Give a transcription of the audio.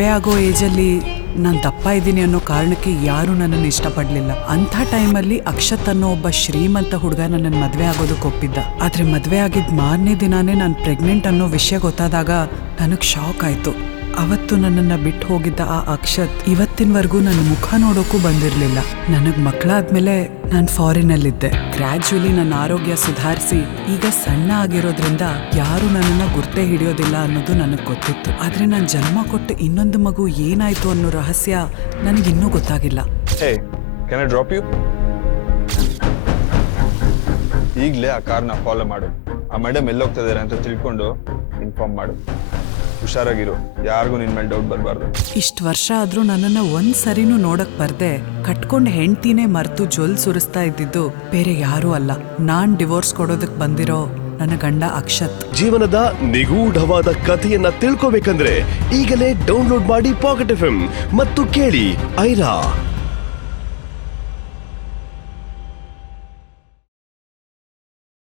ಮದುವೆ ಆಗೋ ಏಜಲ್ಲಿ ನಾನು ದಪ್ಪ ಇದ್ದೀನಿ ಅನ್ನೋ ಕಾರಣಕ್ಕೆ ಯಾರೂ ನನ್ನನ್ನು ಇಷ್ಟಪಡಲಿಲ್ಲ. ಅಂಥ ಟೈಮಲ್ಲಿ ಅಕ್ಷತ್ ಅನ್ನೋ ಒಬ್ಬ ಶ್ರೀಮಂತ ಹುಡುಗ ನನ್ನನ್ನು ಮದುವೆ ಆಗೋದಕ್ಕೆ ಒಪ್ಪಿದ್ದ. ಆದರೆ ಮದುವೆ ಆಗಿದ್ದ ಮಾರನೇ ದಿನಾನೇ ನಾನು ಪ್ರೆಗ್ನೆಂಟ್ ಅನ್ನೋ ವಿಷಯ ಗೊತ್ತಾದಾಗ ನನಗೆ ಶಾಕ್ ಆಯಿತು. ಅವತ್ತು ನನ್ನನ್ನು ಬಿಟ್ಟು ಹೋಗಿದ್ದ ಆ ಅಕ್ಷತ್ ಇವತ್ತಿನವರೆಗೂ ನನ್ನ ಮುಖ ನೋಡೋಕ್ಕೂ ಬಂದಿರಲಿಲ್ಲ. ನನಗೆ ಮಕ್ಕಳಾದ್ಮೇಲೆ ನಾನು ಫಾರಿನಲ್ಲಿದ್ದೆ. ಗ್ರ್ಯಾಜುಲಿ ನನ್ನ ಆರೋಗ್ಯ ಸುಧಾರಿಸಿ, ಈಗ ಸಣ್ಣ ಆಗಿರೋದ್ರಿಂದ ಯಾರು ನನ್ನನ್ನು ಗುರ್ತೆ ಹಿಡಿಯೋದಿಲ್ಲ ಅನ್ನೋದು ನನಗೆ ಗೊತ್ತಿತ್ತು. ಆದರೆ ನಾನು ಜನ್ಮ ಕೊಟ್ಟು ಇನ್ನೊಂದು ಮಗು ಏನಾಯ್ತು ಅನ್ನೋ ರಹಸ್ಯ ನನಗಿನ್ನೂ ಗೊತ್ತಾಗಿಲ್ಲ. ಈಗಲೇ ಆ ಕಾರ್ನ ಫಾಲೋ ಮಾಡು. ಆ ಮೇಡಮ್ ಎಲ್ಲೋಗ್ತಾ ಅಂತ ತಿಳ್ಕೊಂಡು ಇನ್ಫಾರ್ಮ್ ಮಾಡು. ಹುಷಾರಾಗಿರು. ಯಾರಿಗೂ ನಿನ್ ಮೇಲೆ ಡೌಟ್ ಬರಬಾರ್ದು. ಇಷ್ಟು ವರ್ಷ ಆದ್ರೂ ನನ್ನನ್ನ ಒಂದ್ ಸರಿನೂ ನೋಡಕ್ ಬರ್ದೆ ಕಟ್ಕೊಂಡ್ ಹೆಂಡ್ತಿನೇ ಮರ್ತು ಜೊಲ್ ಸುರಿಸ್ತಾ ಇದ್ದಿದ್ದು ಬೇರೆ ಯಾರೂ ಅಲ್ಲ. ನಾನ್ ಡಿವೋರ್ಸ್ ಕೊಡೋದಕ್ ಬಂದಿರೋ ನನ್ನ ಗಂಡ ಅಕ್ಷತ್. ಜೀವನದ ನಿಗೂಢವಾದ ಕಥೆಯನ್ನ ತಿಳ್ಕೋಬೇಕಂದ್ರೆ ಈಗಲೇ ಡೌನ್ಲೋಡ್ ಮಾಡಿ ಪಾಕೆಟ್ ಎಫ್ ಮತ್ತು ಕೇಳಿ ಐರಾ.